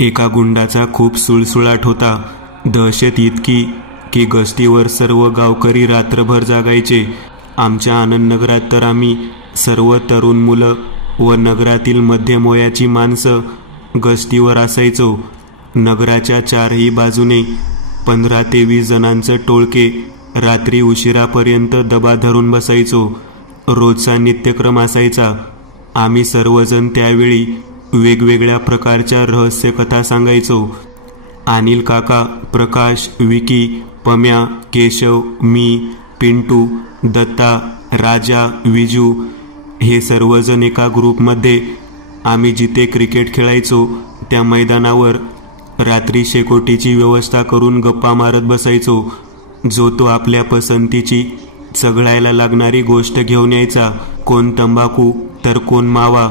एका गुंडाचा खूप सुळसुळाट होता. दहशत इतकी की गस्तीवर सर्व गावकरी रात्रभर जागायचे. आमच्या आनंदनगरात तर आम्ही सर्व तरुण मुलं व नगरातील मध्यम वयाची माणसं गस्तीवर असायचो. नगराच्या चारही बाजूने 15 ते 20 जणांचं टोळके रात्री उशिरापर्यंत दबा धरून बसायचो. रोजचा नित्यक्रम असायचा. आम्ही सर्वजण त्यावेळी वेगवेगळ्या प्रकारच्या रहस्यकथा सांगायचो. अनिल काका, प्रकाश, विकी, पम्या, केशव, मी, पिंटू, दत्ता, राजा, विजू हे सर्वजण एका ग्रुपमध्ये आम्ही जिथे क्रिकेट खेळायचो त्या मैदानावर रात्री शेकोटीची व्यवस्था करून गप्पा मारत बसायचो. जो तो आपल्या पसंतीची चघळायला लागणारी गोष्ट घेऊन यायचा. कोण तंबाखू तर कोण मावा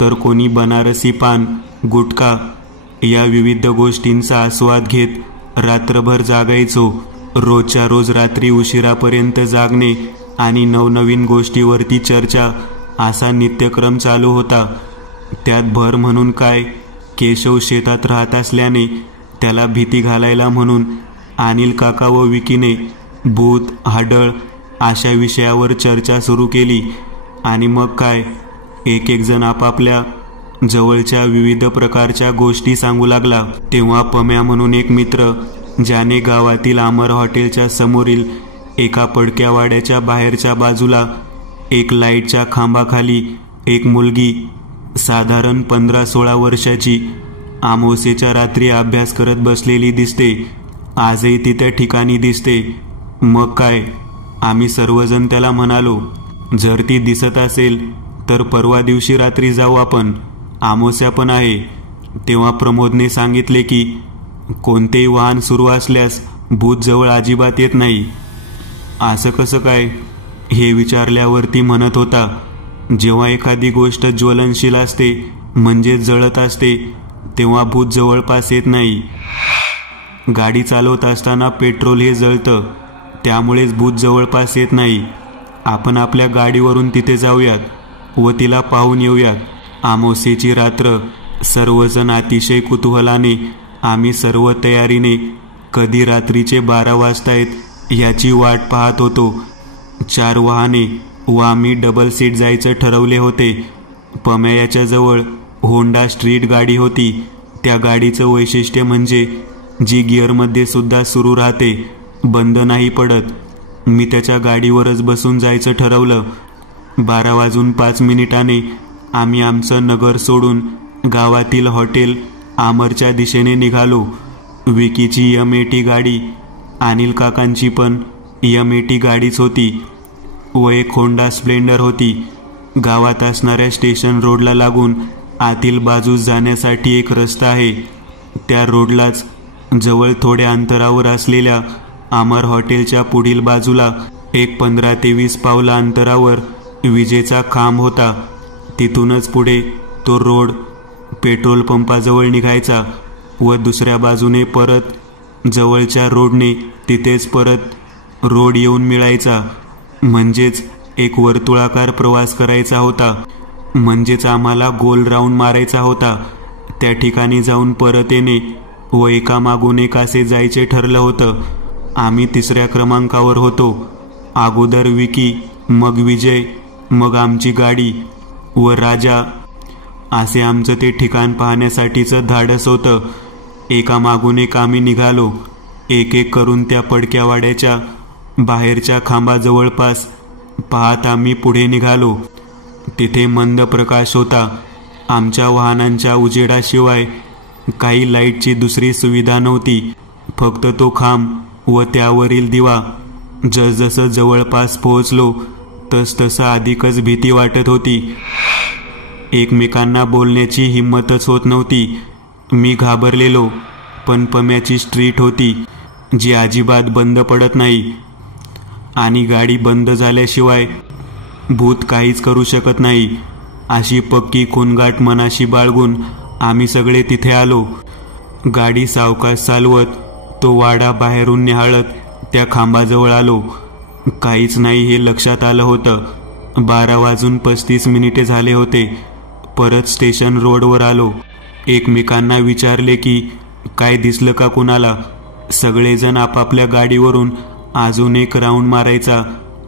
तर कोणी बनारसी पान, गुटखा या विविध गोष्टींचा आस्वाद घेत रात्रभर जागायचो. रोजच्या रोज रात्री उशिरापर्यंत जागणे आणि नवनवीन गोष्टीवरती चर्चा असा नित्यक्रम चालू होता. त्यात भर म्हणून काय, केशव शेतात राहत असल्याने त्याला भीती घालायला म्हणून अनिल काका व विकीने भूत, हाडळ अशा विषयावर चर्चा सुरू केली. आणि मग काय, एक एक जण आपापल्या जवळच्या विविध प्रकारच्या गोष्टी सांगू लागला. तेव्हा पम्या म्हणून एक मित्र, ज्याने गावातील अमर हॉटेलच्या समोरील एका पडक्या वाड्याच्या बाहेरच्या बाजूला एक लाईटच्या खांबाखाली एक मुलगी साधारण 15-16 वर्षाची अमावस्येच्या रात्री अभ्यास करत बसलेली दिसते. आजही ती त्या ठिकाणी दिसते. मग काय, आम्ही सर्वजण त्याला म्हणालो, जर ती दिसत असेल तर परवा दिवशी रात्री जाऊ आपण, अमावस्या पण आहे. तेव्हा प्रमोदने सांगितले की कोणतेही वाहन सुरू असल्यास भूत जवळ अजिबात येत नाही. असं कसं काय हे विचारल्यावरती म्हणत होता, जेव्हा एखादी गोष्ट ज्वलनशील असते म्हणजे जळत असते तेव्हा भूत जवळपास येत नाही. गाडी चालवत असताना पेट्रोल हे जळतं, त्यामुळेच भूत जवळपास येत नाही. आपण आपल्या गाडीवरून तिथे जाऊयात व तिला पाहून येऊयात. अमावस्येची रात्र. सर्वजण अतिशय कुतूहलाने, आम्ही सर्व तयारीने कधी रात्रीचे 12 वाजतायत याची वाट पाहत होतो. 4 वाहने व आम्ही डबल सीट जायचं ठरवले होते. पम्याच्या जवळ होंडा स्ट्रीट गाडी होती. त्या गाडीचं वैशिष्ट्य म्हणजे जी गिअरमध्ये सुद्धा सुरू राहते, बंद नाही पडत. मी त्याच्या गाडीवरच बसून जायचं ठरवलं. 12:05 आम्ही आमचं नगर सोडून गावातील हॉटेल आमरच्या दिशेने निघालो. विकीची M80 गाडी, अनिल काकांची पण M80 गाडीच होती व एक होंडा स्प्लेंडर होती. गावात असणाऱ्या स्टेशन रोडला लागून आतील बाजूस जाण्यासाठी एक रस्ता आहे. त्या रोडलाच जवळ थोड्या अंतरावर असलेल्या अमर हॉटेलच्या पुढील बाजूला एक 15 ते 20 पावला अंतरावर विजेचा खांब होता. तिथूनच पुढे तो रोड पेट्रोल पंपाजवळ निघायचा व दुसऱ्या बाजूने परत जवळच्या रोडने तिथेच परत रोड येऊन मिळायचा. म्हणजेच एक वर्तुळाकार प्रवास करायचा होता. म्हणजेच आम्हाला गोल राऊंड मारायचा होता. त्या ठिकाणी जाऊन परत येणे व एकामागून एक असे जायचे ठरलं होतं. आम्ही 3ऱ्या क्रमांकावर होतो. अगोदर विकी, मग विजय, मग आमची गाडी व राजा असे आमचं ते ठिकाण पाहण्यासाठीचं धाडस होतं. एकामागून एक आम्ही निघालो. एक एक करून त्या पडक्या वाड्याच्या बाहेरच्या खांबा जवळपास पाहत आम्ही पुढे निघालो. तिथे मंद प्रकाश होता. आमच्या वाहनांच्या उजेडाशिवाय काही लाईटची दुसरी सुविधा नव्हती. फक्त तो खांब व त्यावरील दिवा. जसजसं जवळपास पोहोचलो तसतसं अधिकच भीती वाटत होती. एकमेकांना बोलण्याची हिंमतच होत नव्हती. मी घाबरलेलो. पण पम्याची स्ट्रीट होती जी अजिबात बंद पडत नाही आणि गाडी बंद झाल्याशिवाय भूत काहीच करू शकत नाही अशी पक्की खूणगाठ मनाशी बाळगून आम्ही सगळे तिथे आलो. गाडी सावकाश चालवत तो वाडा बाहेरून निहाळत त्या खांबाजवळ आलो. काहीच नाही हे लक्षात आलं होतं. 12:35 झाले होते. परत स्टेशन रोडवर आलो. एकमेकांना विचारले की काय दिसलं का कुणाला. सगळेजण आपापल्या गाडीवरून अजून एक राऊंड मारायचा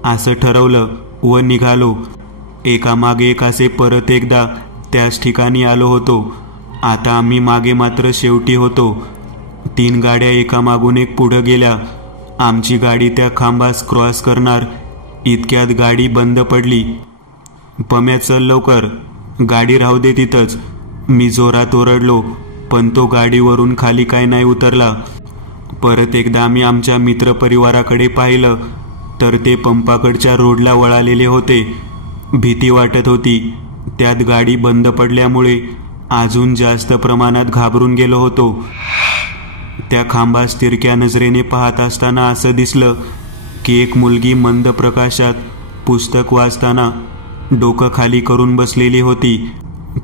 असं ठरवलं व निघालो. एकामागे एक असे परत एकदा त्याच ठिकाणी आलो होतो. आता आम्ही मागे मात्र शेवटी होतो. 3 गाड्या एकामागून एक पुढं गेल्या. आमची गाडी त्या खांबास क्रॉस करणार इतक्यात गाडी बंद पडली. पम्या चल लवकर, गाडी राहू दे तिथंच. मी जोरात ओरडलो, पण तो गाडीवरून खाली काय नाही उतरला. परत एकदा आम्ही आमच्या मित्रपरिवाराकडे पाहिलं तर ते पंपाकडच्या रोडला वळालेले होते. भीती वाटत होती. त्यात गाडी बंद पडल्यामुळे अजून जास्त प्रमाणात घाबरून गेलो होतो. त्या खांबास तिरक्या नजरेने पाहत असताना असं दिसलं की एक मुलगी मंद प्रकाशात पुस्तक वाचताना डोकं खाली करून बसलेली होती.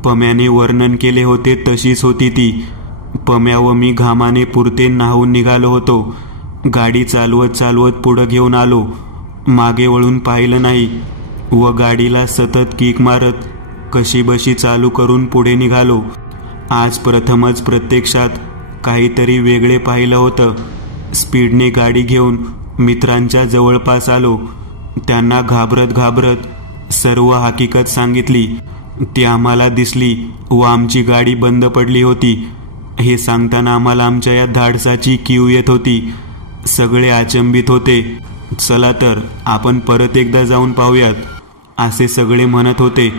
पम्याने वर्णन केले होते तशीच होती ती. पम्या व मी घामाने पुरते न्हावून निघालो होतो. गाडी चालवत चालवत पुढं घेऊन आलो. मागे वळून पाहिलं नाही व गाडीला सतत किक मारत कशीबशी चालू करून पुढे निघालो. आज प्रथमच प्रत्यक्षात काहीतरी वेगळे पाहिलं होतं. स्पीडने गाडी घेऊन मित्रांच्या जवळपास आलो. त्यांना घाबरत घाबरत सर्व हकीकत सांगितली. ती आम्हाला दिसली व आमची गाडी बंद पडली होती हे सांगताना आम्हाला आमच्या या धाडसाची कीव येत होती. सगळे अचंबित होते. चला तर आपण परत एकदा जाऊन पाहूयात असे सगळे म्हणत होते.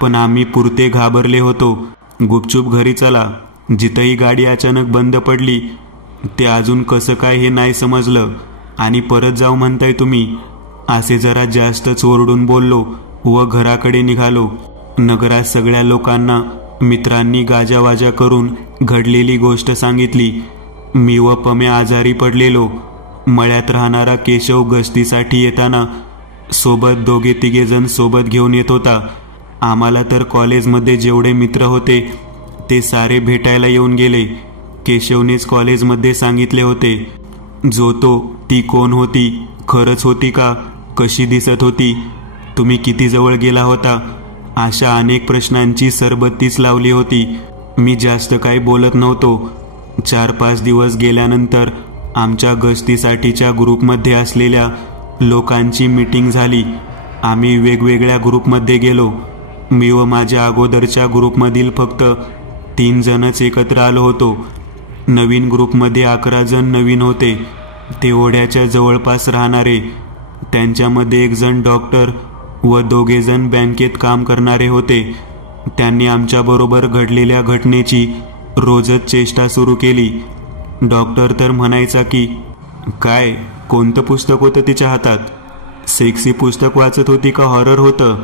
पण आम्ही पुरते घाबरले होतो. गुपचूप घरी चला. जिथंही गाडी अचानक बंद पडली ते अजून कसं काय हे नाही समजलं आणि परत जाऊ म्हणताय तुम्ही, असे जरा जास्तच ओरडून बोललो व घराकडे निघालो. नगरात सगळ्या लोकांना मित्रांनी गाजावाजा करून घडलेली गोष्ट सांगितली. मी व पम्या आजारी पडलेलो. मळ्यात राहणारा केशव गस्तीसाठी येताना सोबत 2-3 जण सोबत घेऊन येत होता. आम्हाला तर कॉलेजमध्ये जेवढे मित्र होते ते सारे भेटायला येऊन गेले. केशवनेच कॉलेजमध्ये सांगितले होते. जो तो ती कोण होती, खरंच होती का, कशी दिसत होती, तुम्ही किती जवळ गेला होता, अशा अनेक प्रश्नांची सरबत्तीच लावली होती. मी जास्त काही बोलत नव्हतो. 4-5 दिवस गेल्यानंतर आमच्या गस्तीसाठीच्या ग्रुपमध्ये असलेल्या लोकांची मीटिंग झाली. आम्ही वेगवेगळ्या ग्रुपमध्ये गेलो. मी व माझ्या अगोदरच्या ग्रुपमधील फक्त 3 जणच एकत्र आलो होतो. नवीन ग्रुपमध्ये 11 जण नवीन होते. ते ओढ्याच्या जवळपास राहणारे. त्यांच्यामध्ये 1 जण डॉक्टर व 2 जण बँकेत काम करणारे होते. त्यांनी आमच्याबरोबर घडलेल्या घटनेची रोजच चेष्टा सुरू केली. डॉक्टर तर म्हणायचा की काय, कोणतं पुस्तक होतं तिच्या हातात, सेक्सी पुस्तक वाचत होती का हॉरर होतं,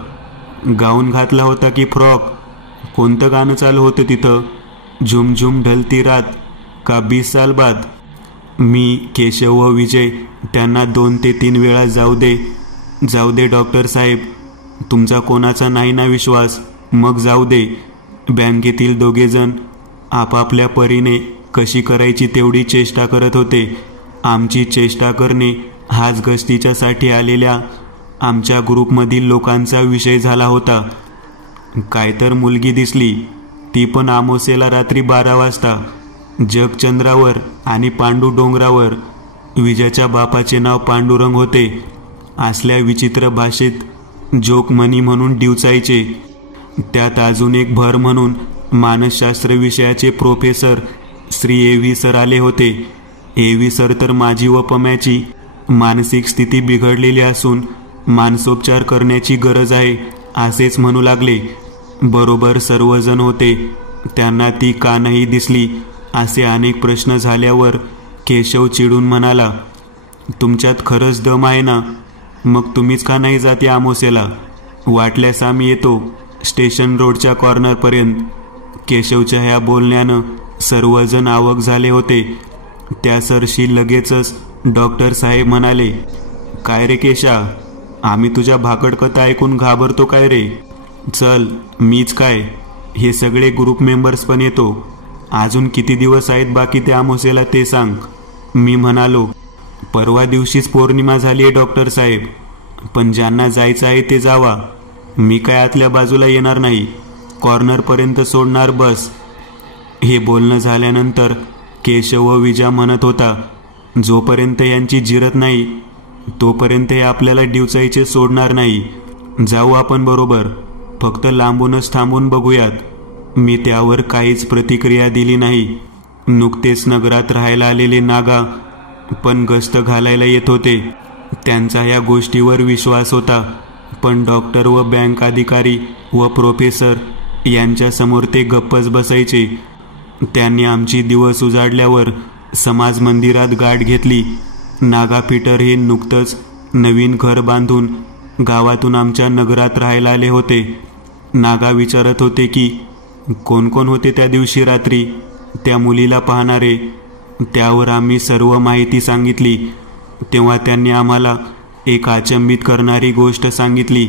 गाऊन घातला होता की फ्रॉक, कोणतं गाणं चालू होतं तिथं, झुम झुम ढलती रात का 20 साल बाद. मी, केशव व विजय त्यांना 2 ते 3 वेळा जाऊ दे डॉक्टर साहेब, तुमचा कोणाचा नाही ना विश्वास, मग जाऊ दे. बँकेतील 2 जण आपापल्या परीने कशी करायची तेवढी चेष्टा करत होते. आमची चेष्टा करणे हाच गस्तीच्यासाठी आलेल्या आमच्या ग्रुपमधील लोकांचा विषय झाला होता. काय तर मुलगी दिसली, ती पण आमोसेला रात्री 12 वाजता, जग चंद्रावर आणि पांडू डोंगरावर. विजयच्या बापाचे नाव पांडुरंग होते. असल्या विचित्र भाषेत जोक मनी म्हणून डिवचायचे. त्यात अजून एक भर म्हणून मानसशास्त्र विषयाचे प्रोफेसर श्री एव्ही सर आले होते. एव्ही सर तर माझी व पम्याची मानसिक स्थिती बिघडलेली असून मानसोपचार करण्याची गरज आहे असेच म्हणू लागले. बरोबर सर्वजण होते. त्यांना ती का नाही दिसली असे अनेक प्रश्न झाल्यावर केशव चिडून म्हणाला, तुमच्यात खरंच दम आहे ना, मग तुम्हीच का नाही जाते आमोसेला, वाटल्यास आम्ही येतो स्टेशन रोडच्या कॉर्नरपर्यंत. केशवच्या ह्या बोलण्यानं सर्वजण आवाक झाले होते. त्या सरशी लगेचच डॉक्टर साहेब म्हणाले, काय रे केशा, आम्ही तुझ्या भाकड कथा ऐकून घाबरतो काय रे, चल मीच काय, हे सगळे ग्रुप मेंबर्स पण येतो. अजून किती दिवस आहेत बाकी ते आमोसेला ते सांग. मी म्हणालो, परवा दिवशीच पौर्णिमा झाली आहे डॉक्टर साहेब, पण ज्यांना जायचं आहे ते जावा, मी काय आतल्या बाजूला येणार नाही, कॉर्नरपर्यंत सोडणार बस. हे बोलणं झाल्यानंतर केशव व विजा म्हणत होता, जोपर्यंत यांची जिरत नाही तोपर्यंत हे आपल्याला डिवचायचे सोडणार नाही. जाऊ आपण बरोबर, फक्त लांबूनच थांबून बघूयात. मी त्यावर काहीच प्रतिक्रिया दिली नाही. नुकतेच नगरात राहायला आलेले नागा पण गस्त घालायला येत होते. त्यांचा या गोष्टीवर विश्वास होता, पण डॉक्टर व बँक अधिकारी व प्रोफेसर यांच्यासमोर ते गप्पच बसायचे. त्यांनी आमची दिवस उजाडल्यावर समाज मंदिरात गाठ घेतली. नागा पीटर हे नुकतंच नवीन घर बांधून गावातून आमच्या नगरात राहायला आले होते. नागा विचारत होते की कोण कोण होते त्या दिवशी रात्री त्या मुलीला पाहणारे. त्यावर आम्ही सर्व माहिती सांगितली. तेव्हा त्यांनी आम्हाला एक अचंबित करणारी गोष्ट सांगितली.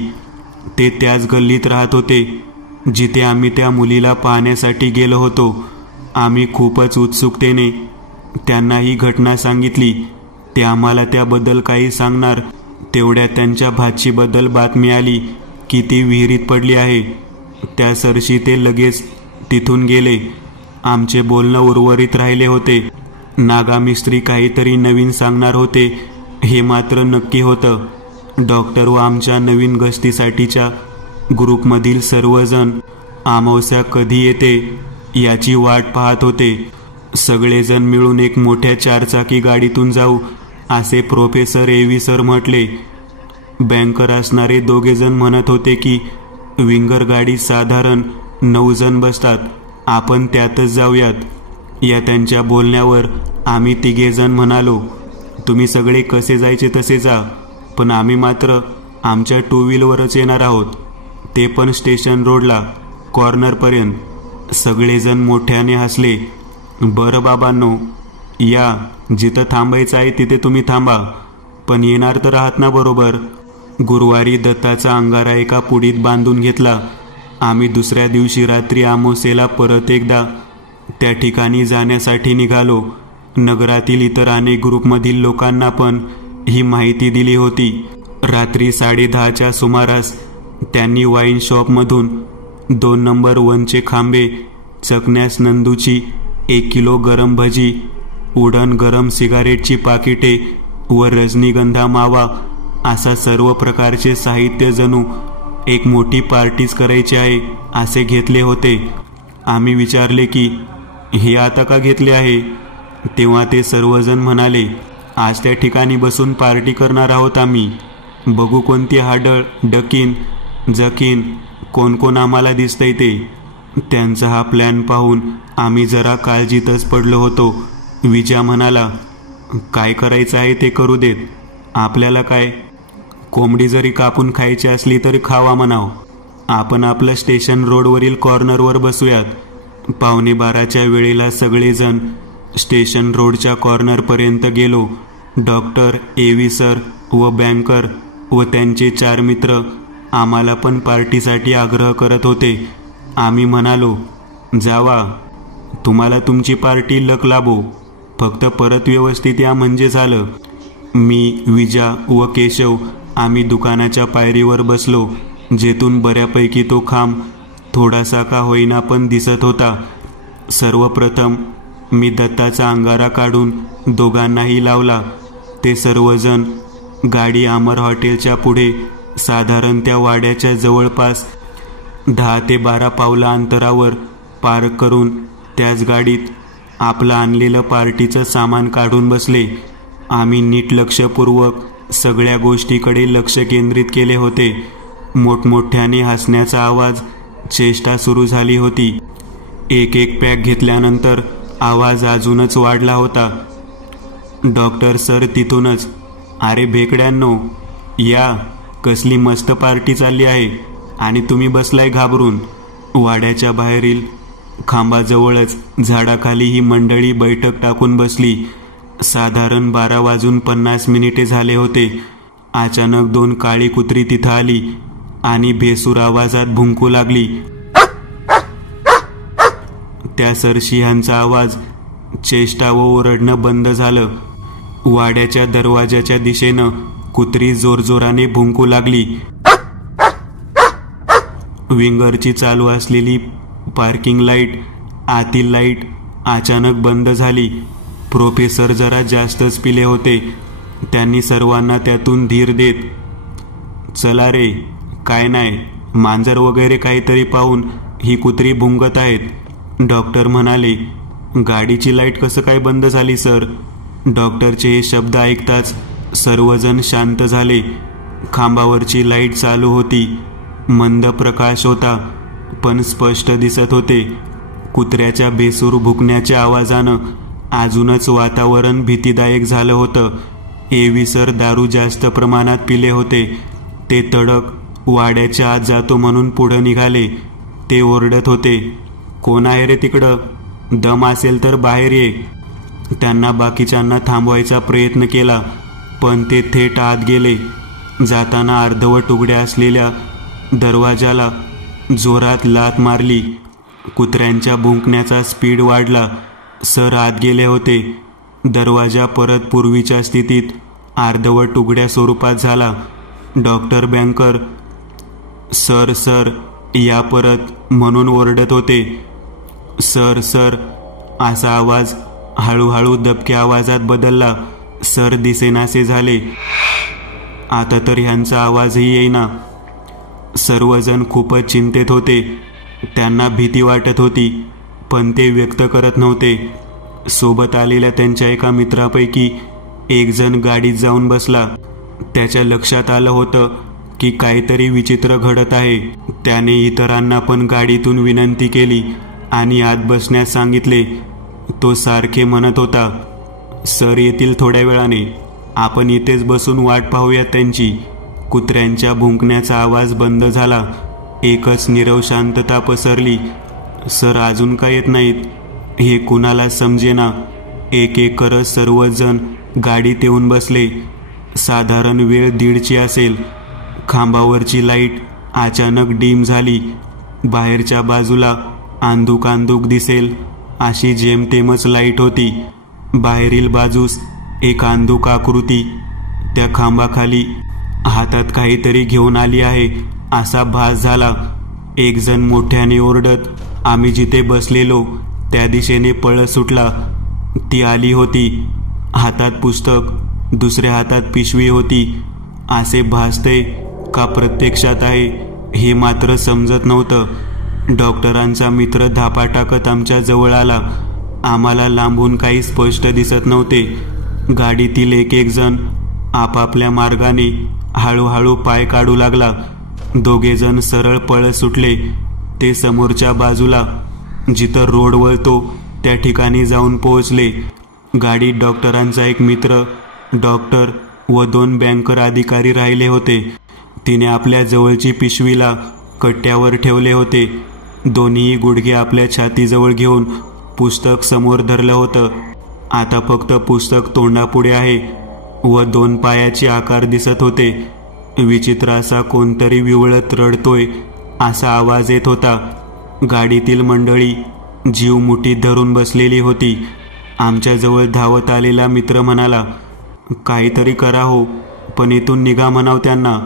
ते त्याच गल्लीत राहत होते जिथे आम्ही त्या मुलीला पाहण्यासाठी गेलो होतो. आम्ही खूपच उत्सुकतेने त्यांना ही घटना सांगितली. ते आम्हाला त्याबद्दल काही सांगणार तेवढ्या त्यांच्या भाचीबद्दल बातमी आली की ती विहिरीत पडली आहे. त्या सरशी ते लगेच तिथून गेले. आमचे बोलणं उर्वरित राहिले होते. नागा मिस्त्री काहीतरी नवीन सांगणार होते हे मात्र नक्की होतं. डॉक्टर व आमच्या नवीन गस्तीसाठीच्या ग्रुपमधील सर्वजण अमावस्या कधी येते याची वाट पाहत होते. सगळेजण मिळून एक मोठ्या 4 चाकी गाडीतून जाऊ असे प्रोफेसर एव्ही सर म्हटले. बँकर असणारे 2 जण म्हणत होते की विंगर गाडी साधारण 9 जण बसतात, आपण त्यातच जाऊयात. या त्यांच्या बोलण्यावर आम्ही 3 जण म्हणालो, तुम्ही सगळे कसे जायचे तसे जा, पण आम्ही मात्र आमच्या 2 व्हीलरवरच येणार आहोत, ते पण स्टेशन रोडला कॉर्नरपर्यंत. सगळेजण मोठ्याने हसले. बरं बाबांनो, या, जिथं थांबायचं आहे तिथे तुम्ही थांबा, पण येणार तर आहात ना बरोबर. गुरुवारी दत्ताचा अंगारा एका पुडीत बांधून घेतला. आम्ही दुसऱ्या दिवशी रात्री अमावस्येला परत एकदा त्या ठिकाणी जाण्यासाठी निघालो. नगरातील इतर अनेक ग्रुपमधील लोकांना पण ही माहिती दिली होती. रात्री 10:30च्या सुमारास त्यांनी वाईन शॉपमधून 2 नंबर 1चे खांबे, चकण्यास नंदूची 1 किलो गरम भजी, उडण गरम सिगारेटची पाकिटे व रजनीगंधा मावा असा सर्व प्रकारचे साहित्य जणू एक मोठी पार्टीच करायची आहे असे घेतले होते. आम्ही विचारले की हे आता का घेतले आहे. तेव्हा ते सर्वजण म्हणाले, आज त्या ठिकाणी बसून पार्टी करणार आहोत आम्ही. बघू कोणती हाडळ, डकीन, जकीन, कोण कोण आम्हाला दिसतंय ते. त्यांचा हा प्लॅन पाहून आम्ही जरा काळजीतच पडलो होतो. विजया म्हणाला, काय करायचं आहे ते करू देत, आपल्याला काय. कोंबडी जरी कापून खायची असली तरी खावा म्हणाव. आपण आपलं स्टेशन रोडवरील कॉर्नरवर बसूयात. 11:15च्या वेळेला सगळेजण स्टेशन रोडच्या कॉर्नरपर्यंत गेलो. डॉक्टर, एव्ही सर व बँकर व त्यांचे 4 मित्र आम्हाला पण पार्टीसाठी आग्रह करत होते. आम्ही म्हणालो, जावा, तुम्हाला तुमची पार्टी लक लाभो, फक्त परत व्यवस्थित या म्हणजे झालं. मी, विजा व केशव आम्ही दुकानाच्या पायरीवर बसलो, जेथून बऱ्यापैकी तो खांब थोडासा का होईना पण दिसत होता. सर्वप्रथम मी दत्ताचा अंगारा काढून दोघांनाही लावला. ते सर्वजण गाडी अमर हॉटेलच्या पुढे साधारण त्या वाड्याच्या जवळपास 10 ते 12 पावलं अंतरावर पार्क करून त्याच गाडीत आपलं आणलेलं पार्टीचं सामान काढून बसले. आम्ही नीट लक्षपूर्वक सगळ्या गोष्टीकडे लक्ष केंद्रित केले होते. मोठमोठ्याने हसण्याचा आवाज, चेष्टा सुरू झाली होती. एक पॅक घेतल्यानंतर आवाज अजूनच वाढला होता. डॉक्टर सर तिथूनच, अरे भेकड्यांनो, या, कसली मस्त पार्टी चालली आहे आणि तुम्ही बसलाय घाबरून. वाड्याच्या बाहेरील खांबाजवळच झाडाखाली ही मंडळी बैठक टाकून बसली. साधारण 12:50 झाले होते. अचानक 2 काळी कुत्री तिथं आली आणि बेसूर आवाजात भुंकू लागली. त्या सरसिंहांचा आवाज, चेष्टा व ओरडणं बंद झालं. वाड्याच्या दरवाजाच्या दिशेनं कुत्री जोरजोराने भुंकू लागली. विंगरची चालू असलेली पार्किंग लाईट आतील लाईट अचानक बंद झाली. प्रोफेसर जरा जास्तच पिले होते. त्यांनी सर्वांना त्यातून धीर देत, चला रे, काय नाही, मांजर वगैरे काहीतरी पाहून ही कुत्री भुंगत आहेत. डॉक्टर म्हणाले, गाडीची लाईट कसं काय बंद झाली सर? डॉक्टरचे हे शब्द ऐकताच सर्वजण शांत झाले. खांबावरची लाईट चालू होती. मंद प्रकाश होता, पण स्पष्ट दिसत होते. कुत्र्याच्या बेसूर भुकण्याच्या आवाजानं अजूनच वातावरण भीतीदायक झालं होतं. एवी सर दारू जास्त प्रमाणात पिले होते. ते तडक वाड्याच्या आत जातो म्हणून पुढे निघाले. ते ओरडत होते, कोण आहे रे तिकडं? दम असेल तर बाहेर ये. त्यांना बाकीच्यांना थांबवायचा प्रयत्न केला, पण ते थेट आत गेले. जाताना अर्धवट उघड्या असलेल्या दरवाजाला जोरात लाथ मारली. कुत्र्यांच्या भुंकण्याचा स्पीड वाढला. सर आत गेले होते. दरवाजा परत पूर्वीच्या स्थितीत अर्धवट उघड्या स्वरूपात झाला. डॉक्टर बँकर, सर सर या परत म्हणून ओरडत होते. सर सर असा आवाज हळूहळू दबक्या आवाजात बदलला. सर दिसेनासे झाले. आता तर ह्यांचा आवाजही येईना. सर्वजण खूपच चिंतेत होते. त्यांना भीती वाटत होती, पण ते व्यक्त करत नव्हते. सोबत आलेल्या त्यांच्या एका मित्रापैकी एक जण गाडीत जाऊन बसला. त्याच्या लक्षात आलं होतं की काहीतरी विचित्र घडत आहे. त्याने इतरांना पण गाडीतून विनंती केली आणि आत बसण्यास सांगितले. तो सारखे म्हणत होता, सर येतील थोड्या वेळाने, आपण इथेच बसून वाट पाहूया त्यांची. कुत्र्यांच्या भुंकण्याचा आवाज बंद झाला. एकच नीरव शांतता पसरली. सर अजून का येत नाहीत हे कुणाला समजेना. एक एक करत सर्वजण गाडीत येऊन बसले. साधारण वेळ 1:30ची असेल. खांबावरची लाईट अचानक डीम झाली. बाहेरच्या बाजूला अंधुक अंधुक दिसेल अशी जेमतेमच लाईट होती. बाहेरील बाजूस एक अंधुक आकृती त्या खांबाखाली हातात काहीतरी घेऊन आली आहे असा भास झाला. एक जण मोठ्याने ओरडत आम्ही जिथे बसलेलो त्या दिशेने पळत सुटला. ती आली होती. हातात पुस्तक, दुसऱ्या हातात पिशवी होती. असे भासते का प्रत्यक्षात आहे हे मात्र समजत नव्हतं. डॉक्टरांचा मित्र धापा टाकत आमच्या जवळ आला. आम्हाला लांबून काही स्पष्ट दिसत नव्हते. गाडीतील एक एक जण आपापल्या मार्गाने हळूहळू पाय काढू लागला. दोघेजण सरळ पळत सुटले. ते समोरच्या बाजूला जिथं रोड वळतो त्या ठिकाणी जाऊन पोहोचले. गाडीत डॉक्टरांचा एक मित्र, डॉक्टर व 2 बँकर अधिकारी राहिले होते. तिने आपल्या जवळची पिशवीला कट्ट्यावर ठेवले होते. दोन्ही गुडघे आपल्या छातीजवळ घेऊन पुस्तक समोर धरलं होतं. आता फक्त पुस्तक तोंडापुढे आहे व 2 पायाचे आकार दिसत होते. विचित्र असा कोणतरी विवळत रडतोय असा आवाज येत होता. गाडीतील मंडळी जीव मुठीत धरून बसलेली होती. आमच्याजवळ धावत आलेला मित्र म्हणाला, काहीतरी करा हो, पण इथून निघा म्हणाव त्यांना.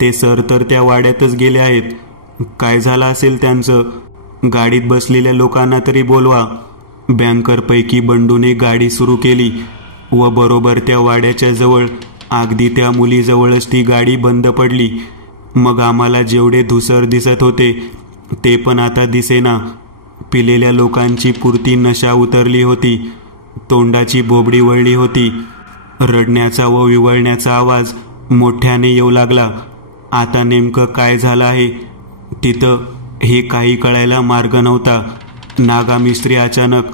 ते सर तर त्या वाड्यातच गेले आहेत. काय झालं असेल त्यांचं? गाडीत बसलेल्या लोकांना तरी बोलवा. बँकरपैकी बंडूने गाडी सुरू केली व बरोबर त्या वाड्याच्या जवळ, अगदी त्या मुलीजवळच ती गाडी बंद पडली. मग आम्हाला जेवढे धुसर दिसत होते ते पण आता दिसेना. पिलेल्या लोकांची पुरती नशा उतरली होती. तोंडाची बोबडी वळली होती. रडण्याचा व विवळण्याचा आवाज मोठ्याने येऊ लागला. आता नेमकं काय झालं आहे तिथं हे काही कळायला मार्ग नव्हता. नागा मिस्त्री अचानक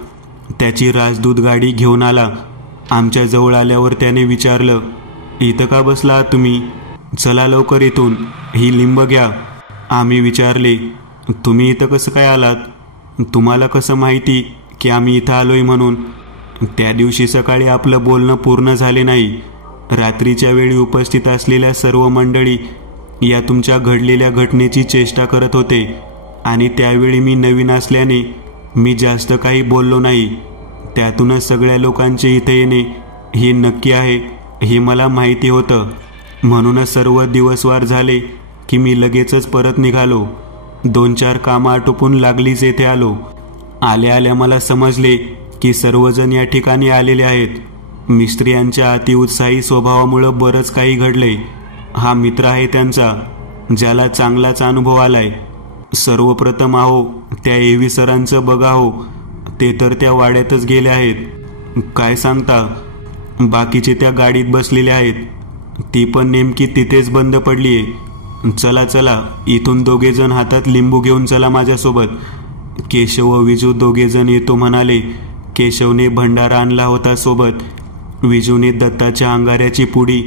त्याची राजदूत गाडी घेऊन आला. आमच्या जवळ आल्यावर त्याने विचारलं, इथं का बसला आहात तुम्ही? चला लवकर इथून, ही लिंब घ्या. आम्ही विचारले, तुम्ही इथं कसं काय आलात? तुम्हाला कसं माहिती की आम्ही इथं आलोय म्हणून? त्या दिवशी सकाळी आपलं बोलणं पूर्ण झाले नाही. रात्रीच्या वेळी उपस्थित असलेल्या सर्व मंडळी या तुमच्या घडलेल्या घटनेची चेष्टा करत होते आणि त्यावेळी मी नवीन असल्याने मी जास्त काही बोललो नाही. त्यातूनच सगळ्या लोकांचे इथे येणे हे नक्की आहे हे मला माहिती होतं. म्हणूनच सर्व दिवसवार झाले की मी लगेचच परत निघालो. 2-4 कामं आटोपून लागलीच येथे आलो. आल्या आल्या मला समजले की सर्वजण या ठिकाणी आलेले आहेत. मिस्त्री यांच्या अतिउत्साही स्वभावामुळे बरंच काही घडले. हा मित्र आहे त्यांचा, ज्याला चांगलाच अनुभव आलाय. सर्वप्रथम आहो त्या एव्ही सरांचं बघा हो, ते तर त्या वाड्यातच गेले आहेत. काय सांगता? बाकीचे त्या गाडीत बसलेले आहेत, ती पण नेमकी तिथेच बंद पडलीये. चला चला, इथून दोघेजण हातात लिंबू घेऊन चला माझ्यासोबत. केशव व विजू दोघेजण येतो म्हणाले. केशवने भंडारा आणला होता सोबत. विजूने दत्ताच्या अंगाऱ्याची पुडी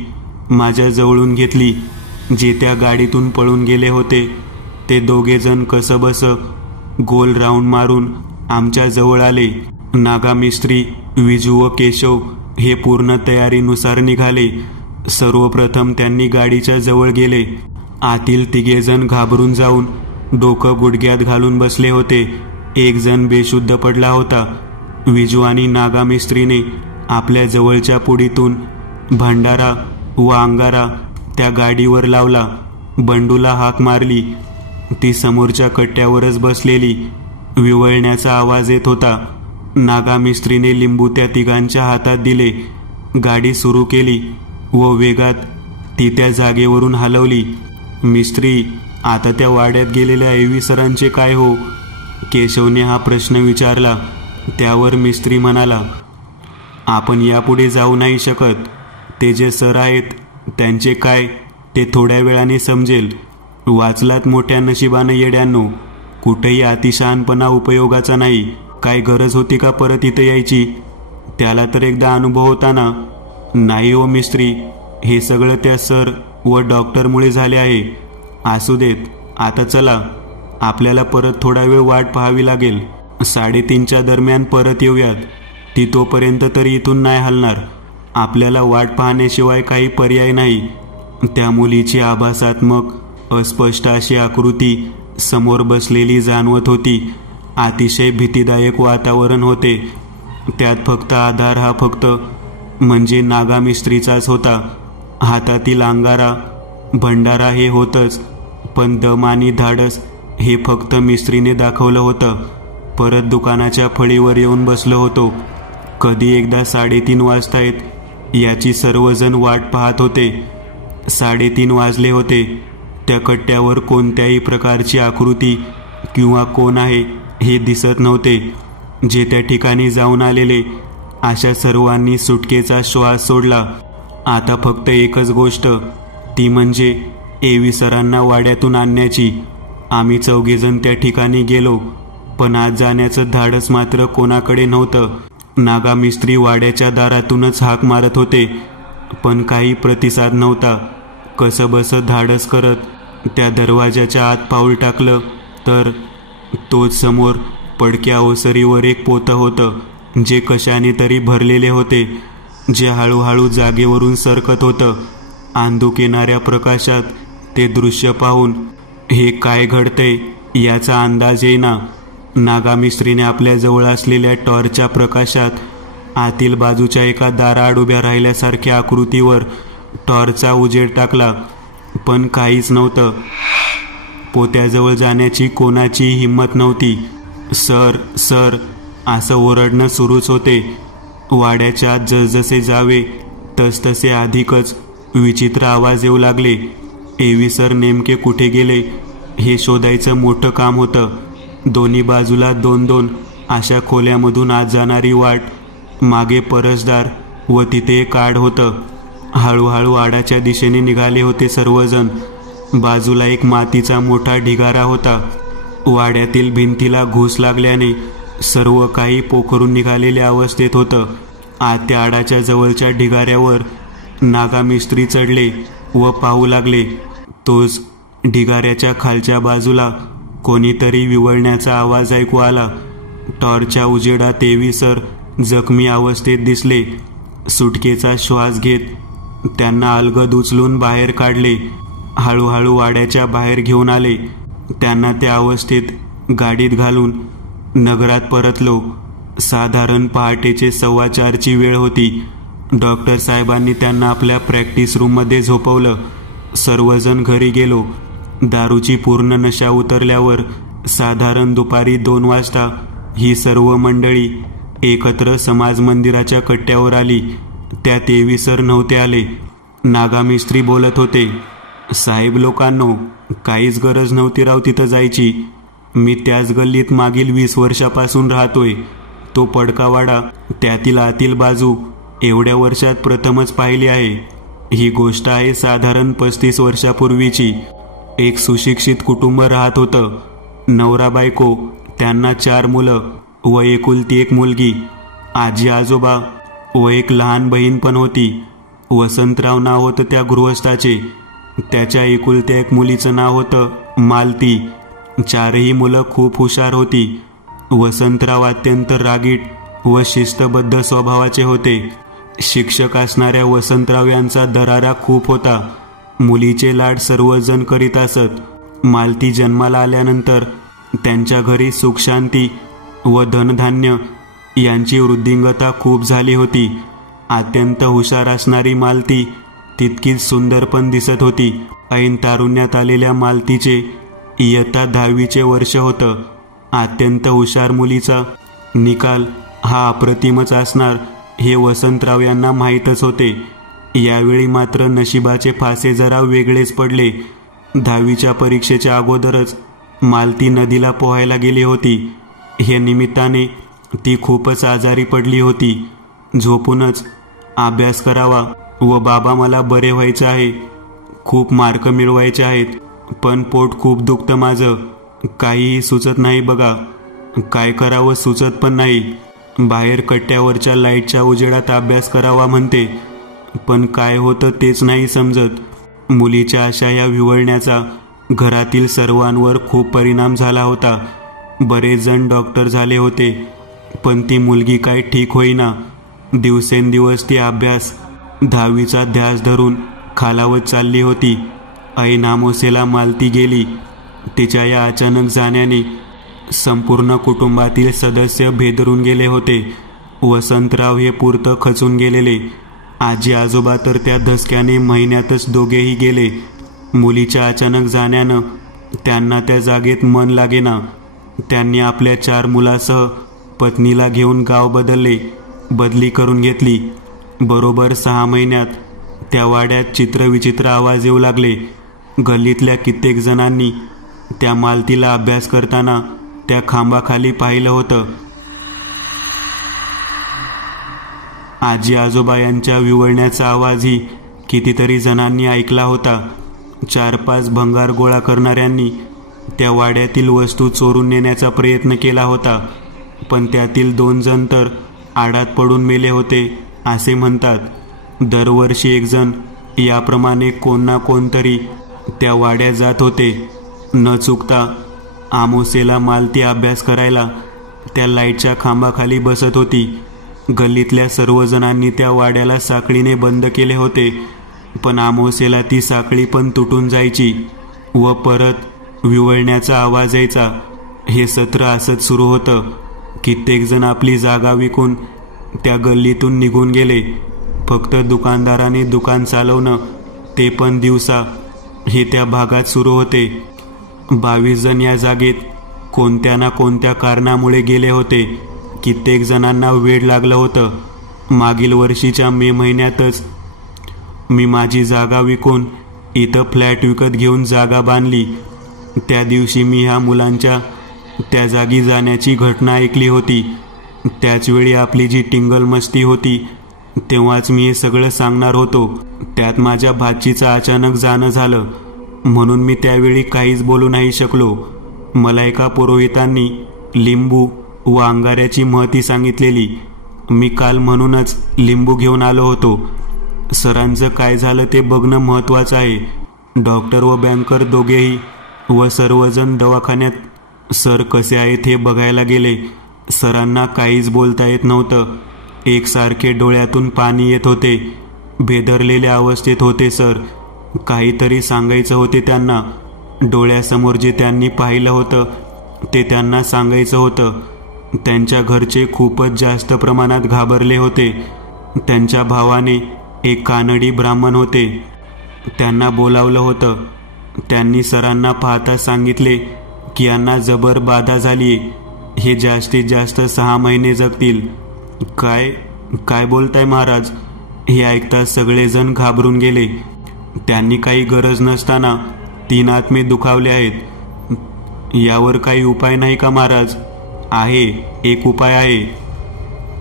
माझ्या जवळून घेतली, जे त्या गाडीतून पळून गेले होते. ते दोघेजण कसंबस गोल राऊंड मारून आमच्या जवळ आले. नागा मिस्त्री, विजू व केशव हे पूर्ण तयारीनुसार निघाले. सर्वप्रथम त्यांनी गाडीच्या जवळ गेले. आतील तिघेजण घाबरून जाऊन डोकं गुडघ्यात घालून बसले होते. एक जण बेशुद्ध पडला होता. विजू आणि नागा मिस्त्रीने आपल्या जवळच्या पुडीतून भंडारा व अंगारा त्या गाडीवर लावला. बंडूला हाक मारली. ती समोरच्या कट्ट्यावरच बसलेली. विवळण्याचा आवाज येत होता. नागा मिस्त्रीने लिंबू त्या तिघांच्या हातात दिले. गाडी सुरू केली व वेगात ती त्या जागेवरून हलवली. मिस्त्री, आता त्या वाड्यात गेलेल्या एव्ही सरांचे काय हो? केशवने हा प्रश्न विचारला. त्यावर मिस्त्री म्हणाला, आपण यापुढे जाऊ नाही शकत. ते जे सर आहेत त्यांचे काय ते थोड्या वेळाने समजेल. वाचलात मोठ्या नशिबानं येड्यांनो. कुठेही अतिशहानपणा उपयोगाचा नाही. काय गरज होती का परत इथं यायची? त्याला तर एकदा अनुभव होता ना. नाही हो मिस्त्री, हे सगळं त्या सर व डॉक्टरमुळे झाले आहे. असू देत, आता चला, आपल्याला परत थोडा वेळ वाट पाहावी लागेल. 3:30च्या दरम्यान परत येऊयात. ती तोपर्यंत तरी इथून नाही हलणार. आपल्याला वाट पाहण्याशिवाय काही पर्याय नाही. त्या मुलीची आभासात्मक अस्पष्ट अशी आकृती समोर बसलेली जाणवत होती. अतिशय भीतीदायक वातावरण होते. त्यात फक्त आधार हा फक्त म्हणजे नागा मिस्त्रीचाच होता. हातातील अंगारा भंडारा हे होतंच, पण दम आणि धाडस हे फक्त मिस्त्रीने दाखवलं होतं. परत दुकानाच्या फळीवर येऊन बसलो होतो. कधी एकदा 3:30 वाजतायत याची सर्वजण वाट पाहत होते. 3:30 वाजले होते. त्या कट्ट्यावर कोणत्याही प्रकारची आकृती किंवा कोण आहे हे दिसत नव्हते. जे त्या ठिकाणी जाऊन आलेले अशा सर्वांनी सुटकेचा श्वास सोडला. आता फक्त एकच गोष्ट, ती म्हणजे एव्ही सरांना वाड्यातून आणण्याची. आम्ही चौघेजण त्या ठिकाणी गेलो, पण आज जाण्याचं धाडस मात्र कोणाकडे नव्हतं. नागा मिस्त्री वाड्याच्या दारातूनच हाक मारत होते, पण काही प्रतिसाद नव्हता. कसंबस धाडस करत त्या दरवाजाच्या आत पाऊल टाकलं तर तोच समोर पडक्या ओसरीवर एक पोतं होतं, जे कशाने तरी भरलेले होते, जे हळूहळू जागेवरून सरकत होतं. अंधुक येणाऱ्या प्रकाशात ते दृश्य पाहून हे काय घडतंय याचा अंदाज येईना. नागा मिस्त्रीने आपल्या जवळ असलेल्या टॉर्चच्या प्रकाशात आतील बाजूच्या एका दाराआड उभ्या राहिल्यासारख्या आकृतीवर टॉर्चचा उजेड टाकला, पण काहीच नव्हतं. पोत्याजवळ जाण्याची कोणाचीही हिंमत नव्हती. सर सर असं ओरडणं सुरूच होते. वाड्याच्या आत जसजसे जावे तसतसे अधिकच विचित्र आवाज येऊ लागले. एव्ही सर नेमके कुठे गेले हे शोधायचं मोठं काम होतं. दोन्ही बाजूला 2-2 अशा खोल्यामधून आत जाणारी वाट, मागे परसदार व तिथे एक आड होतं. हळूहळू आडाच्या दिशेने निघाले होते सर्वजण. बाजूला एक मातीचा मोठा ढिगारा होता. वाड्यातील भिंतीला घुस लागल्याने सर्व काही पोखरून निघालेल्या अवस्थेत होतं. आत त्या आडाच्या जवळच्या ढिगाऱ्यावर नागा मिस्त्री चढले व पाहू लागले. तोच ढिगाऱ्याच्या खालच्या बाजूला कोणीतरी विवळण्याचा आवाज ऐकू आला. टॉर्चच्या उजेडात एव्ही सर जखमी अवस्थेत दिसले. सुटकेचा श्वास घेत त्यांना अलगद उचलून बाहेर काढले. हळूहळू वाड्याच्या बाहेर घेऊन आले. त्यांना त्या अवस्थेत गाडीत घालून नगरात परतलो. साधारण पहाटेचे 4:15ची वेळ होती. डॉक्टर साहेबांनी त्यांना आपल्या प्रॅक्टिस रूममध्ये झोपवलं. सर्वजण घरी गेलो. दारूची पूर्ण नशा उतरल्यावर साधारण दुपारी 2 वाजता ही सर्व मंडळी एकत्र समाज मंदिराच्या कट्ट्यावर आली. त्यात देवी सर नव्हते आले. नागामिस्त्री बोलत होते, साहेब लोकांनो, काहीच गरज नव्हती राव तिथं जायची. मी त्याच गल्लीत मागील 20 वर्षापासून राहतोय. तो पडकावाडा, त्यातील आतील बाजू एवढ्या वर्षात प्रथमच पाहिली आहे. ही गोष्ट आहे साधारण 35 वर्षापूर्वीची. एक सुशिक्षित कुटुंब राहत होतं. नवरा बायको, त्यांना 4 मुलं व एकुलती एक मुलगी, आजी आजोबा व एक लहान बहीण पण होती. वसंतराव नाव होतं त्या गृहस्थाचे. त्याच्या एकुलत्या एक मुलीचं नाव होतं मालती. 4ही मुलं खूप हुशार होती. वसंतराव अत्यंत रागीट व शिस्तबद्ध स्वभावाचे होते. शिक्षक असणाऱ्या वसंतराव यांचा दरारा खूप होता. मुलीचे लाड सर्वजण करीत असत. मालती जन्माला आल्यानंतर त्यांच्या घरी सुखशांती व धनधान्य यांची वृद्धिंगता खूप झाली होती. अत्यंत हुशार असणारी मालती तितकीच सुंदर पण दिसत होती. ऐन तारुण्यात आलेल्या मालतीचे इयत्ता 10वीचे वर्ष होतं. अत्यंत हुशार मुलीचा निकाल हा अप्रतिमच असणार हे वसंतराव यांना माहीतच होते. यावेळी मात्र नशिबाचे फासे जरा वेगळेच पडले. 10वीच्या परीक्षेच्या अगोदरच मालती नदीला पोहायला गेली होती. हे निमित्ताने ती खूपच आजारी पडली होती. झोपूनच अभ्यास करावा व बाबा मला बरे व्हायचे आहे, खूप मार्क मिळवायचे आहेत, पण पोट खूप दुखतं माझं, काहीही सुचत नाही बघा, काय करावं सुचत पण नाही. बाहेर कट्ट्यावरच्या लाईटच्या उजेडात अभ्यास करावा म्हणते, पण काय होतं तेच नाही समजत. मुलीच्या अशा या विव्हळण्याचा घरातील सर्वांवर खूप परिणाम झाला होता. बरेच जण डॉक्टर झाले होते, पण ती मुलगी काय ठीक होईना. दिवसेंदिवस ती अभ्यास 10वीचा ध्यास धरून खालावत चालली होती. ऐन अमावास्येला मालती गेली. तिच्या या अचानक जाण्याने संपूर्ण कुटुंबातील सदस्य भेदरून गेले होते. वसंतराव हे पुरतं खचून गेलेले. आजी आजोबा तर त्या धसक्याने महिन्यातच दोघेही गेले. मुलीच्या अचानक जाण्यानं त्यांना त्या जागेत मन लागेना. त्यांनी आपल्या 4 मुलासह पत्नीला घेऊन गाव बदली करून घेतली. बरोबर 6 महिन्यात त्या वाड्यात चित्रविचित्र आवाज येऊ लागले. गल्लीतल्या कित्येक जणांनी त्या मालतीला अभ्यास करताना त्या खांबाखाली पाहिलं होतं. आजी आजोबा यांच्या विव्हळण्याचा आवाजही कितीतरी जणांनी ऐकला होता. 4-5 भंगार गोळा करणाऱ्यांनी त्या वाड्यातील वस्तू चोरून नेण्याचा प्रयत्न केला होता, पण त्यातील 2 जण तर आडात पडून मेले होते असे म्हणतात. दरवर्षी एक जण याप्रमाणे कोण ना कोणतरी त्या वाड्यात जात होते. न चुकता अमावास्येला मालती अभ्यास करायला त्या लाईटच्या खांबाखाली बसत होती. गल्लीतल्या सर्वजणांनी त्या वाड्याला साखळीने बंद केले होते, पण अमावास्येला ती साखळी पण तुटून जायची व परत विव्हळण्याचा आवाज यायचा. हे सत्र असंच सुरू होतं. कित्येक जण आपली जागा विकून त्या गल्लीतून निघून गेले. फक्त दुकानदाराने दुकान चालवणं, ते पण दिवसा, हे त्या भागात सुरू होते. 22 जण या जागेत कोणत्या ना कोणत्या कारणामुळे गेले होते. कित्येक जणांना वेड लागलं होतं. मागील वर्षीच्या मे महिन्यातच मी माझी जागा विकून इथं फ्लॅट विकत घेऊन जागा बांधली. त्या दिवशी मी ह्या मुलांच्या त्या जागी जाण्याची घटना ऐकली होती. त्याचवेळी आपली जी टिंगल मस्ती होती तेव्हाच मी हे सगळं सांगणार होतो. त्यात माझ्या भाचीचं अचानक जाणं झालं, म्हणून मी त्यावेळी काहीच बोलू नाही शकलो. मला एका पुरोहितांनी लिंबू व अंगाऱ्याची महती सांगितलेली. मी काल म्हणूनच लिंबू घेऊन आलो होतो. सरांचं काय झालं ते बघणं महत्त्वाचं आहे. डॉक्टर व बँकर दोघेही व सर्वजण दवाखान्यात सर कसे आहेत हे बघायला गेले. सरांना काहीच बोलता येत नव्हतं. एकसारखे डोळ्यातून पाणी येत होते. भेदरलेल्या अवस्थेत होते सर. काहीतरी सांगायचं होते त्यांना. डोळ्यासमोर जे त्यांनी पाहिलं होतं ते त्यांना सांगायचं होतं. त्यांच्या घरचे खूपच जास्त प्रमाणात घाबरले होते. त्यांच्या भावाने एक कानडी ब्राह्मण होते, त्यांना बोलावलं होतं. त्यांनी सरांना पाहता सांगितले की यांना जबर बाधा झालीये. हे जास्तीत जास्त 6 महिने जगतील. काय काय बोलताय महाराज? हे ऐकता सगळेजण घाबरून गेले. त्यांनी काही गरज नसताना 3 आत्मे दुखावले आहेत. यावर काही उपाय नाही का महाराज? आहे, एक उपाय आहे,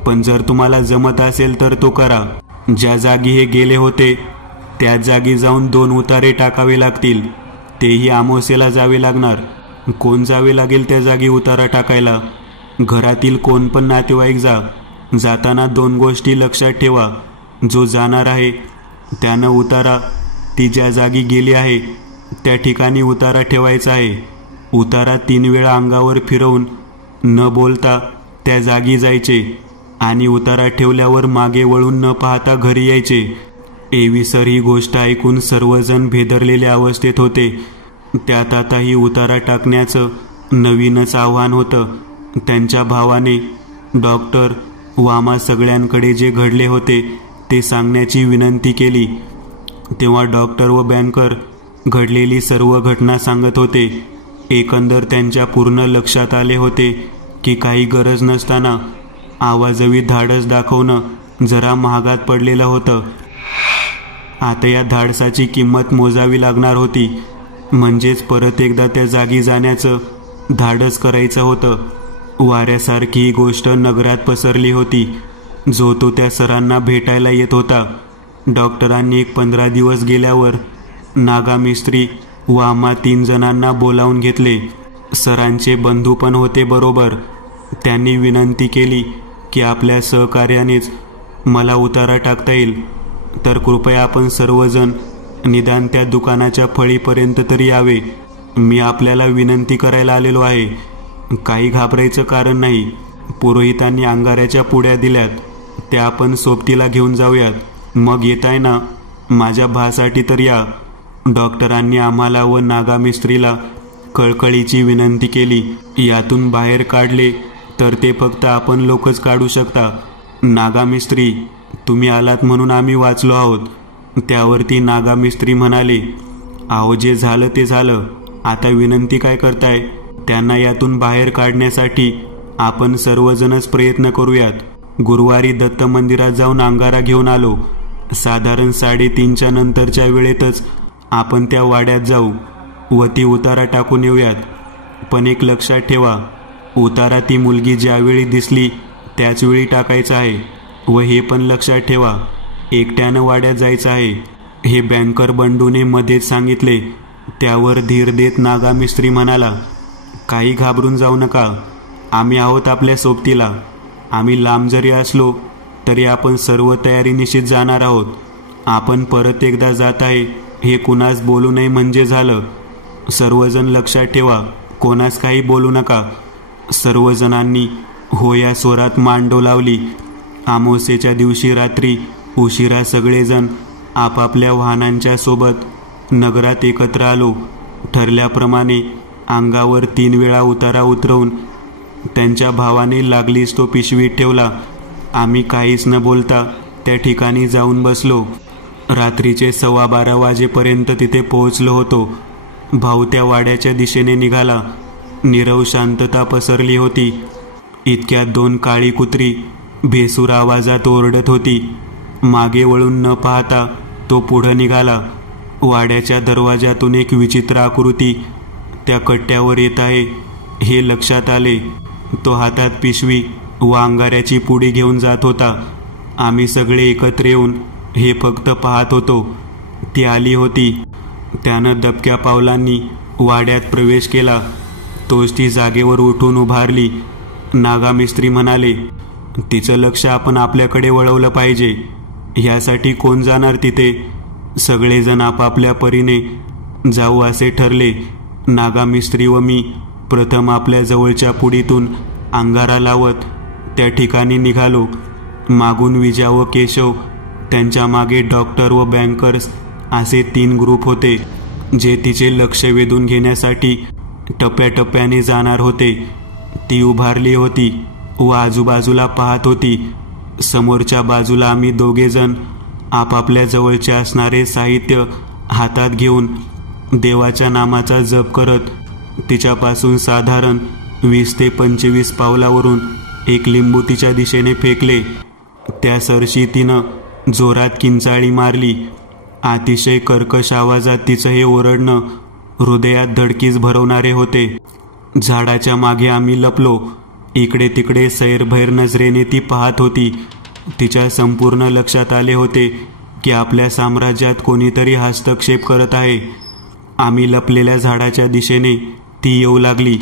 पण जर तुम्हाला जमत असेल तर तो करा. ज्या जागी हे गेले होते त्याच जागी जाऊन 2 उतारे टाकावे लागतील. तेही अमावस्येला जावे लागणार. कोण जावे लागेल त्या जागी उतारा टाकायला? घरातील कोण पण नातेवाईक जा. जाताना 2 गोष्टी लक्षात ठेवा. जो जाणार आहे त्यानं उतारा ती ज्या जागी गेली आहे त्या ठिकाणी उतारा ठेवायचा आहे. उतारा 3 वेळा अंगावर फिरवून न बोलता त्या जागी जायचे आणि उतारा ठेवल्यावर मागे वळून न पाहता घरी यायचे. एविसर ही गोष्ट ऐकून सर्वजण भेदरलेल्या अवस्थेत होते. त्यात आता ही उतारा टाकण्याचं नवीनच आव्हान होतं. त्यांच्या भावाने डॉक्टर व आम्हा सगळ्यांकडे जे घडले होते ते सांगण्याची विनंती केली. तेव्हा डॉक्टर व बँकर घडलेली सर्व घटना सांगत होते. एकंदर त्यांच्या पूर्ण लक्षात आले होते की काही गरज नसताना आवाजवी धाडस दाखवणं जरा महागात पडलेलं होतं. आता या धाडसाची किंमत मोजावी लागणार होती. म्हणजेच परत एकदा त्या जागी जाण्याचं धाडस करायचं होतं. वाऱ्यासारखी ही गोष्ट नगरात पसरली होती. जो तो त्या सरांना भेटायला येत होता. डॉक्टरांनी 15 दिवस गेल्यावर नागामिस्त्री व आम्हा 3 जणांना बोलावून घेतले. सरांचे बंधू पण होते बरोबर. त्यांनी विनंती केली की आपल्या सहकार्यानेच मला उतारा टाकता येईल तर कृपया आपण सर्वजण निदान त्या दुकानाच्या फळीपर्यंत तरी यावे. मी आपल्याला विनंती करायला आलेलो आहे. काही घाबरायचं कारण नाही. पुरोहितांनी अंगाऱ्याच्या पुड्या दिल्यात, त्या आपण सोबतीला घेऊन जाऊयात. मग येताय ना? माझ्या भासाठी तर या. डॉक्टरांनी आम्हाला व नागामिस्त्रीला कळकळीची विनंती केली. यातून बाहेर काढले तर ते फक्त आपण लोकच काढू शकता. नागामिस्त्री, तुम्ही आलात म्हणून आम्ही वाचलो आहोत. त्यावरती नागामिस्त्री म्हणाले, अहो जे झालं ते झालं. आता विनंती काय करताय? त्यांना यातून बाहेर काढण्यासाठी आपण सर्वजणच प्रयत्न करूयात. गुरुवारी दत्त मंदिरात जाऊन अंगारा घेऊन आलो. साधारण 3:30च्या नंतरच्या वेळेतच आपण त्या वाड्यात जाऊ व ती उतारा टाकून येऊयात. पण एक लक्षात ठेवा, उतारा ती मुलगी ज्यावेळी दिसली त्याचवेळी टाकायचा आहे. व हे पण लक्षात ठेवा, एकट्यानं वाड्यात जायचं आहे. हे बँकर बंडूने मध्येच सांगितले. त्यावर धीर देत नागामिस्त्री म्हणाला, काही घाबरून जाऊ नका. आम्ही आहोत आपल्या सोबतीला. आम्ही लांब जरी असलो तरी आपण सर्व तयारी निश्चित जाणार आहोत. आपण परत एकदा जात आहे हे कुणास बोलू नये म्हणजे झालं. सर्वजण लक्षात ठेवा, कोणास काही बोलू नका. सर्वजणांनी हो या स्वरात मान डोलावली. अमावस्येच्या दिवशी रात्री उशिरा सगळेजण आपापल्या वाहनांच्या सोबत नगरात एकत्र आलो. ठरल्याप्रमाणे अंगावर 3 वेळा उतारा उतरवून त्यांच्या भावाने लागलीच तो पिशवीत ठेवला. आम्ही काहीच न बोलता त्या ठिकाणी जाऊन बसलो. रात्रीचे 12:15 वाजेपर्यंत तिथे पोहोचलो होतो. भाऊ त्या वाड्याच्या दिशेने निघाला. नीरव शांतता पसरली होती. इतक्यात 2 काळी कुत्री भेसूर आवाजात ओरडत होती. मागे वळून न पाहता तो पुढं निघाला. वाड्याच्या दरवाजातून एक विचित्र आकृती त्या कट्ट्यावर येत आहे हे लक्षात आले. तो हातात पिशवी व अंगाऱ्याची पुडी घेऊन जात होता. आम्ही सगळे एकत्र येऊन हे फक्त पाहत होतो. ती आली होती. त्यानं दबक्या पावलांनी वाड्यात प्रवेश केला. तोच ती जागेवर उठून उभारली. नागामिस्त्री म्हणाले, तिचं लक्ष आपण आपल्याकडे वळवलं पाहिजे. ह्यासाठी कोण जाणार तिथे? सगळेजण आपापल्या परीने जाऊ असे ठरले. नागामिस्त्री व मी प्रथम आपल्या जवळच्या पुडीतून अंगारा लावत त्या ठिकाणी निघालो. मागून विजा व केशव, त्यांच्या मागे डॉक्टर व बँकर्स असे 3 ग्रुप होते जे तिचे लक्ष वेधून घेण्यासाठी टप्प्याटप्प्याने जाणार होते. ती उभारली होती व आजूबाजूला पाहत होती. समोरच्या बाजूला आम्ही 2 जण आपापल्या जवळचे असणारे साहित्य हातात घेऊन देवाच्या नामाचा जप करत तिच्यापासून साधारण 20 ते 25 पावलावरून एक लिंबू तिच्या दिशेने फेकले. त्या सरशी तिनं जोरात किंचाळी मारली. अतिशय कर्कश आवाजात तिचं हे ओरडणं हृदयात धडकीच भरवणारे होते. झाडाच्या मागे आम्ही लपलो. इकडे तिकडे सैरभैर नजरेने ती पाहत होती. तिच्या संपूर्ण लक्षात आले होते की आपल्या साम्राज्यात कोणीतरी हस्तक्षेप करत आहे. आम्ही लपलेल्या झाडाच्या दिशेने ती येऊ लागली.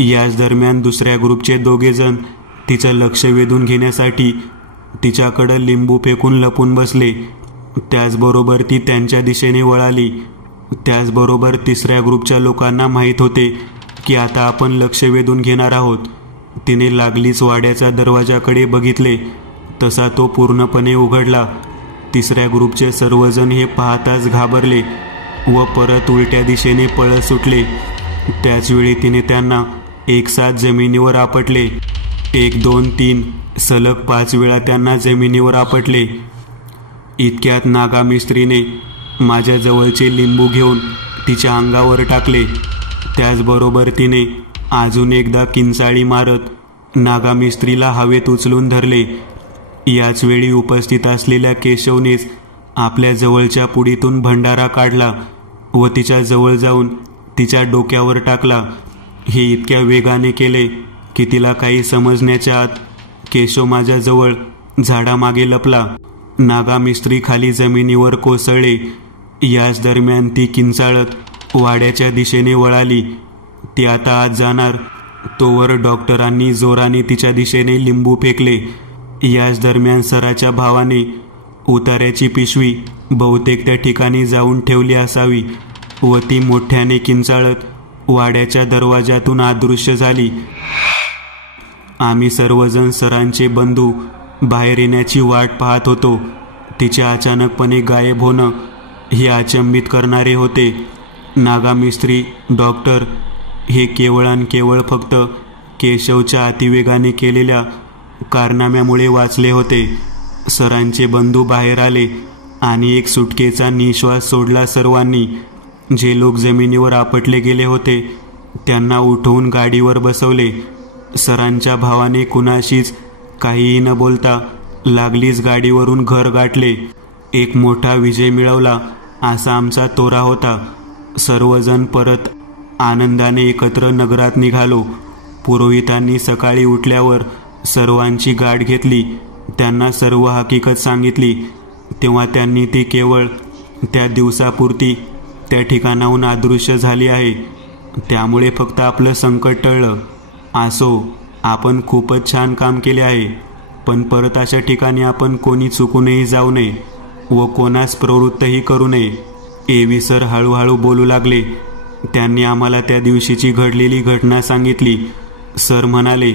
याच दरम्यान दुसऱ्या ग्रुपचे 2 जण तिचं लक्ष वेधून घेण्यासाठी तिच्याकडं लिंबू फेकून लपून बसले. त्याचबरोबर ती त्यांच्या दिशेने वळाली. त्याचबरोबर तिसऱ्या ग्रुपच्या लोकांना माहीत होते की आता आपण लक्ष वेधून घेणार आहोत. तिने लागलीच वाड्याच्या दरवाजाकडे बघितले तसा तो पूर्णपणे उघडला. तिसऱ्या ग्रुपचे सर्वजण हे पाहताच घाबरले व परत उलट्या दिशेने पळत सुटले. त्याचवेळी तिने त्यांना एकसाथ जमिनीवर आपटले. 1, 2, 3 सलग 5 वेळा त्यांना जमिनीवर आपटले. इतक्यात नागामिस्त्रीने माझ्या जवळचे लिंबू घेऊन तिच्या अंगावर टाकले. त्याचबरोबर तिने अजून एकदा किंचाळी मारत नागामिस्त्रीला हवेत उचलून धरले. याच वेळी उपस्थित असलेल्या केशवनेच आपल्या जवळच्या पुडीतून भंडारा काढला व तिच्या जवळ जाऊन तिच्या डोक्यावर टाकला. हे इतक्या वेगाने केले की तिला काही समजण्याच्या आत केशव माझ्या जवळ झाडामागे लपला. नागामिस्त्री खाली जमिनीवर कोसळले. याच दरम्यान ती किंचाळत वाड्याच्या दिशेने वळाली. ती आता आत जाणार तोवर डॉक्टरांनी जोराने तिच्या दिशेने लिंबू फेकले. याच दरम्यान सराच्या भावाने उतार्याची पिशवी बहुतेक त्या ठिकाणी जाऊन ठेवली असावी व ती मोठ्याने किंचाळत वाड्याच्या दरवाजातून अदृश्य झाली. आम्ही सर्वजण सरांचे बंधू बाहेर येण्याची वाट पाहत होतो. तिचे अचानकपणे गायब होणं हे अचंबित करणारे होते. नागामिस्त्री, डॉक्टर हे केवळ आणि केवळ फक्त केशवच्या अतिवेगाने केलेल्या कारनाम्यामुळे वाचले होते. सरांचे बंधू बाहेर आले आणि एक सुटकेचा निश्वास सोडला. सर्वांनी जे लोक जमिनीवर आपटले गेले होते त्यांना उठवून गाडीवर बसवले. सरांच्या भावाने कुणाशीच काहीही न बोलता लागलीच गाडीवरून घर गाठले. एक मोठा विजय मिळवला असा आमचा तोरा होता. सर्वजण परत आनंदाने एकत्र नगरात निघालो. पुरोहितांनी सकाळी उठल्यावर सर्वांची गाठ घेतली. त्यांना सर्व हकीकत सांगितली. तेव्हा त्यांनी ती केवळ त्या दिवसापुरती त्या ठिकाणाहून अदृश्य झाली आहे. त्यामुळे फक्त आपलं संकट टळलं. असो, आपण खूपच छान काम केले आहे, पण परत अशा ठिकाणी आपण कोणी चुकूनही जाऊ नये व कोणास प्रवृत्तही करू नये. एवी सर हळूहळू बोलू लागले. त्यांनी आम्हाला त्या दिवशीची घडलेली घटना सांगितली. सर म्हणाले,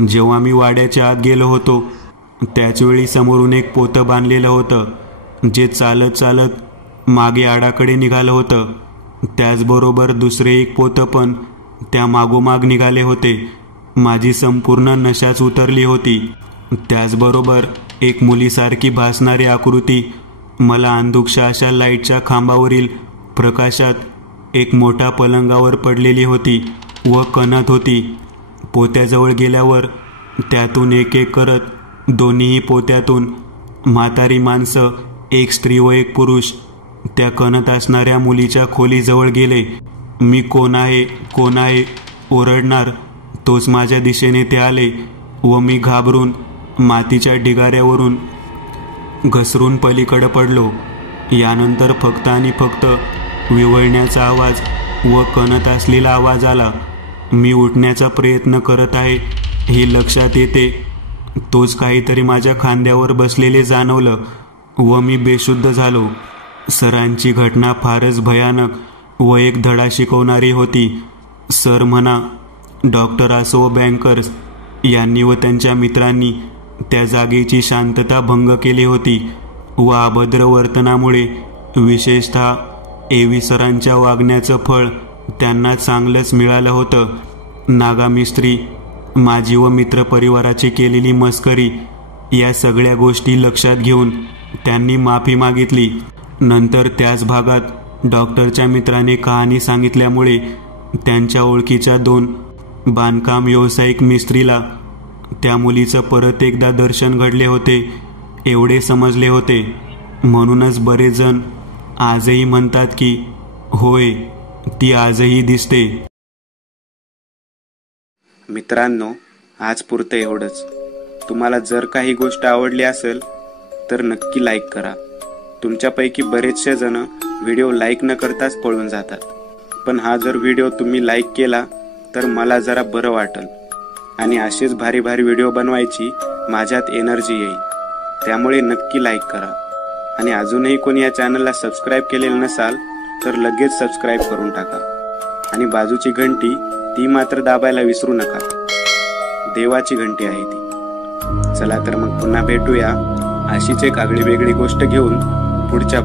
जेव्हा मी वाड्याच्या आत गेलो होतो त्याचवेळी समोरून एक पोतं बांधलेलं होतं जे चालत चालत मागे आडाकडे निघालं होतं. त्याचबरोबर दुसरे एक पोतं पण त्या मागोमाग निघाले होते. माझी संपूर्ण नशाच उतरली होती. त्याचबरोबर एक मुलीसारखी भासणारी आकृती मला अंधुकशा अशा लाईटच्या खांबावरील प्रकाशात एक मोठ्या पलंगावर पडलेली होती व कणत होती. पोत्याजवळ गेल्यावर त्यातून एक एक करत दोन्हीही पोत्यातून म्हातारी माणसं, एक स्त्री व एक पुरुष त्या कणत असणाऱ्या मुलीच्या खोलीजवळ गेले. मी कोण आहे कोण आहे ओरडणार तोच माझ्या दिशेने ते आले व मी घाबरून मातीच्या ढिगाऱ्यावरून घसरून पलीकडे पडलो. यानंतर फक्त आणि फक्त विवळण्याचा आवाज व कणत असलेला आवाज आला. मी उठण्याचा प्रयत्न करत आहे हे लक्षात येते तोच काहीतरी माझ्या खांद्यावर बसलेले जाणवलं व मी बेशुद्ध झालो. सरांची घटना फारच भयानक व एक धडा शिकवणारी होती. सर म्हणा, डॉक्टर असो व बँकर्स यांनी व त्यांच्या मित्रांनी त्या जागेची शांतता भंग केली होती व अभद्र वर्तनामुळे विशेषतः एवी सरांच्या वागण्याचं फळ त्यांना चांगलंच मिळालं होतं. नागामिस्त्री, माझी व मित्रपरिवाराची केलेली मस्करी या सगळ्या गोष्टी लक्षात घेऊन त्यांनी माफी मागितली. नंतर त्याच भागात डॉक्टरच्या मित्राने कहाणी सांगितल्यामुळे त्यांच्या ओळखीच्या 2 बांधकाम व्यावसायिक मिस्त्रीला त्या मुलीचं परत एकदा दर्शन घडले होते एवढे समजले होते. म्हणूनच बरेच जण आजही म्हणतात की होय, ती आजही दिसते. मित्रांनो, आज पुरतं एवढंच. तुम्हाला जर काही गोष्ट आवडली असेल तर नक्की लाईक करा. तुमच्यापैकी बरेचसे जण व्हिडिओ लाईक न करताच पळून जातात, पण हा जर व्हिडिओ तुम्ही लाईक केला तर मला जरा बरं वाटेल आणि असेच भारी भारी व्हिडिओ बनवायची माझ्यात एनर्जी येईल. त्यामुळे नक्की लाईक करा. आणि अजूनही कोणी या चॅनलला सबस्क्राईब केलेलं नसाल तर लगेच सबस्क्राईब करून टाका. आणि बाजूची घंटी ती मात्र दाबायला विसरू नका. देवाची घंटी आहे ती. चला तर मग पुन्हा भेटूया अशीच एक आगळी वेगळी गोष्ट घेऊन पुढच्या